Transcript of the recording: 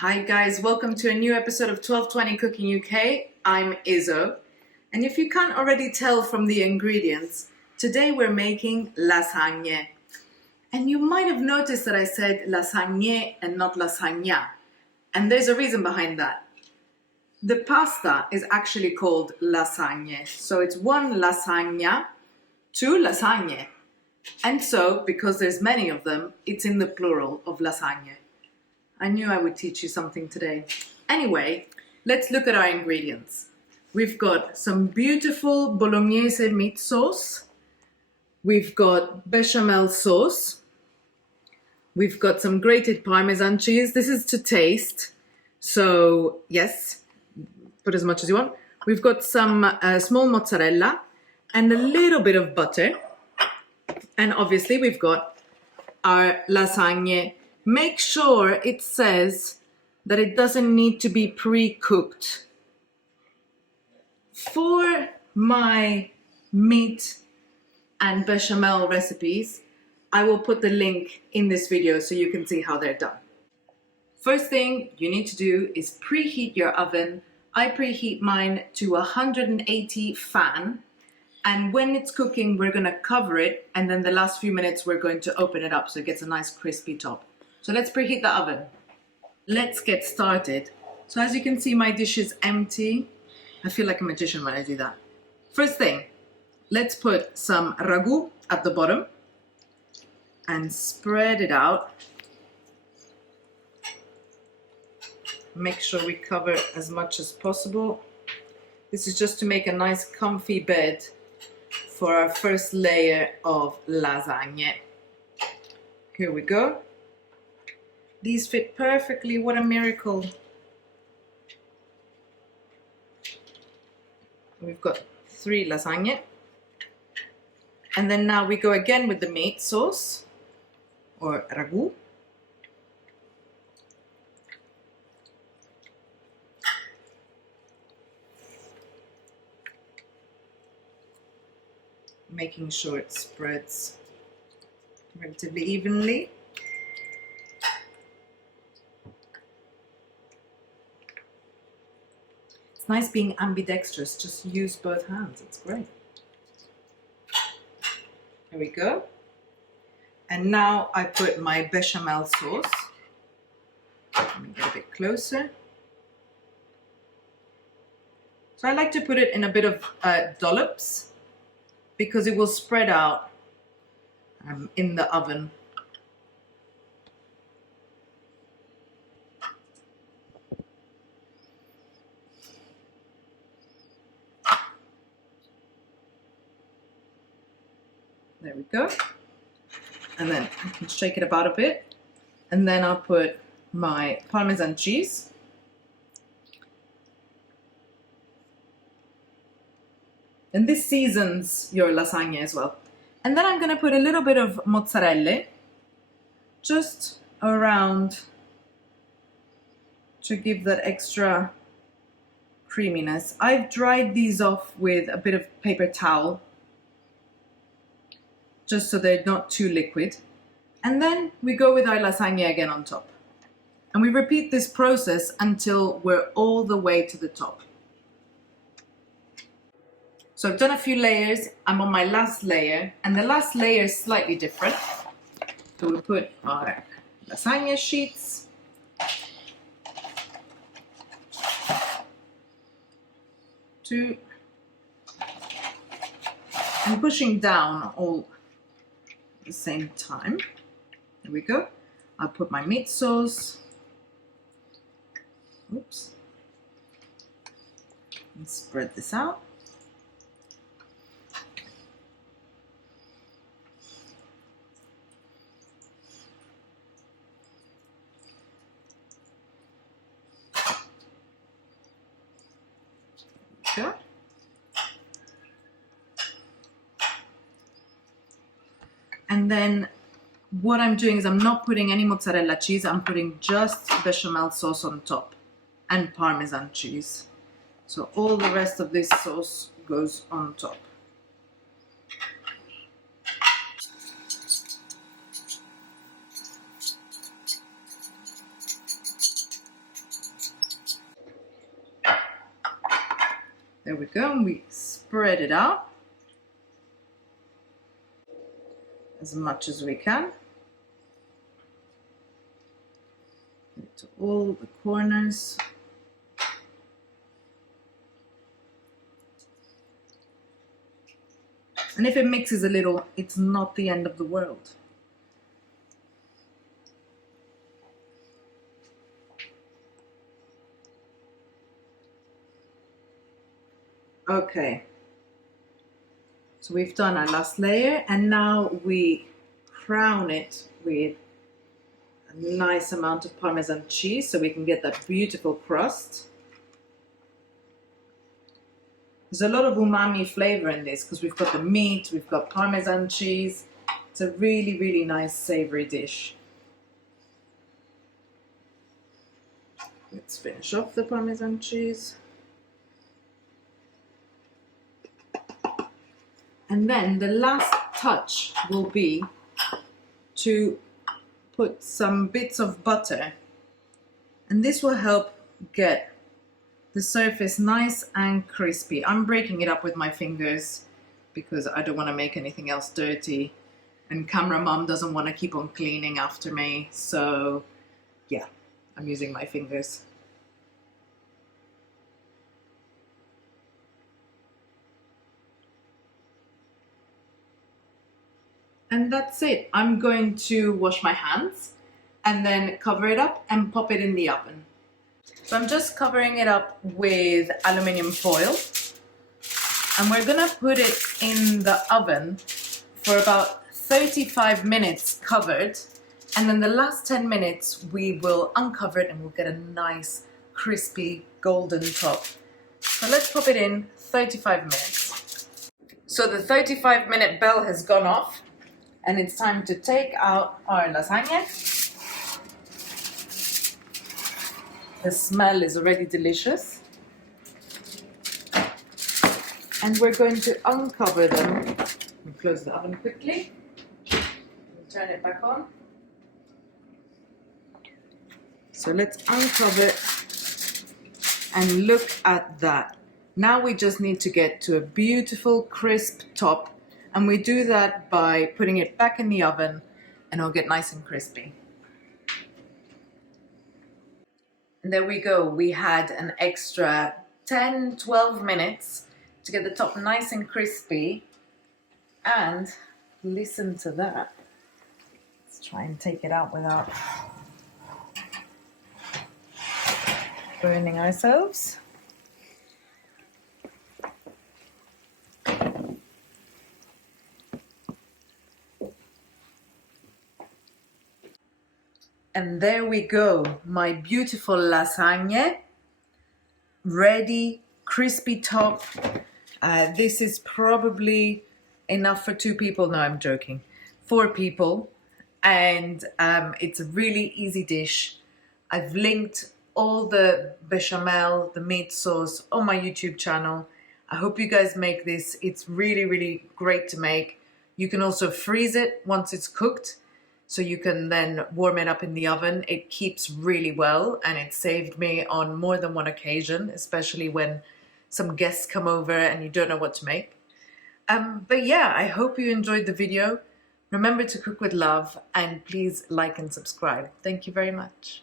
Hi guys, welcome to a new episode of 1220 Cooking UK. I'm Izzo, and if you can't already tell from the ingredients, today we're making lasagne. And you might have noticed that I said lasagne and not lasagna, and there's a reason behind that. The pasta is actually called lasagne, so it's one lasagna, two lasagne, and so because there's many of them, it's in the plural of lasagne. I knew I would teach you something today. Anyway, let's look at our ingredients. We've got some beautiful bolognese meat sauce. We've got bechamel sauce. We've got some grated Parmesan cheese. This is to taste. So yes, put as much as you want. We've got some small mozzarella and a little bit of butter. And obviously we've got our lasagne. Make sure it says that it doesn't need to be pre-cooked. For my meat and bechamel recipes, I will put the link in this video so you can see how they're done. First thing you need to do is preheat your oven. I preheat mine to 180 fan. And when it's cooking, we're gonna cover it. And then the last few minutes, we're going to open it up so it gets a nice crispy top. So let's preheat the oven. Let's get started. So as you can see, my dish is empty. I feel like a magician when I do that. First thing, let's put some ragu at the bottom and spread it out. Make sure we cover as much as possible. This is just to make a nice comfy bed for our first layer of lasagne. Here we go. These fit perfectly, what a miracle. We've got 3 lasagne. And then now we go again with the meat sauce, or ragu. Making sure it spreads relatively evenly. Nice being ambidextrous, just use both hands, it's great. Here we go. And now I put my bechamel sauce. Let me get a bit closer. So I like to put it in a bit of dollops because it will spread out in the oven. There we go. And then I can shake it about a bit. And then I'll put my Parmesan cheese. And this seasons your lasagne as well. And then I'm going to put a little bit of mozzarella just around to give that extra creaminess. I've dried these off with a bit of paper towel, just so they're not too liquid. And then we go with our lasagne again on top. And we repeat this process until we're all the way to the top. So I've done a few layers. I'm on my last layer, and the last layer is slightly different. So we'll put our lasagne sheets. I'm pushing down all the same time. There we go. I'll put my meat sauce. Oops. And spread this out. There we go. And then what I'm doing is I'm not putting any mozzarella cheese, I'm putting just bechamel sauce on top and Parmesan cheese. So all the rest of this sauce goes on top. There we go, and we spread it out as much as we can to all the corners. And if it mixes a little, it's not the end of the world. Okay, so we've done our last layer, and now we crown it with a nice amount of Parmesan cheese so we can get that beautiful crust. There's a lot of umami flavor in this because we've got the meat, we've got Parmesan cheese. It's a really, really nice savory dish. Let's finish off the Parmesan cheese. And then the last touch will be to put some bits of butter, and this will help get the surface nice and crispy. I'm breaking it up with my fingers because I don't want to make anything else dirty, and camera mom doesn't want to keep on cleaning after me, so yeah, I'm using my fingers. And that's it. I'm going to wash my hands and then cover it up and pop it in the oven. So I'm just covering it up with aluminium foil, and we're gonna put it in the oven for about 35 minutes covered, and then the last 10 minutes we will uncover it and we'll get a nice crispy golden top. So let's pop it in 35 minutes. So the 35-minute bell has gone off, and it's time to take out our lasagne. The smell is already delicious. And we're going to uncover them. We'll close the oven quickly. We'll turn it back on. So let's uncover and look at that. Now we just need to get to a beautiful crisp top. And we do that by putting it back in the oven, and it'll get nice and crispy. And there we go. We had an extra 10-12 minutes to get the top nice and crispy. And listen to that. Let's try and take it out without burning ourselves. And there we go, my beautiful lasagne, ready, crispy top. This is probably enough for 2 people. No, I'm joking. 4 people. And it's a really easy dish. I've linked all the bechamel, the meat sauce on my YouTube channel. I hope you guys make this. It's really, really great to make. You can also freeze it once it's cooked, so you can then warm it up in the oven. It keeps really well, and it saved me on more than one occasion, especially when some guests come over and you don't know what to make. But yeah, I hope you enjoyed the video. Remember to cook with love, and please like and subscribe. Thank you very much.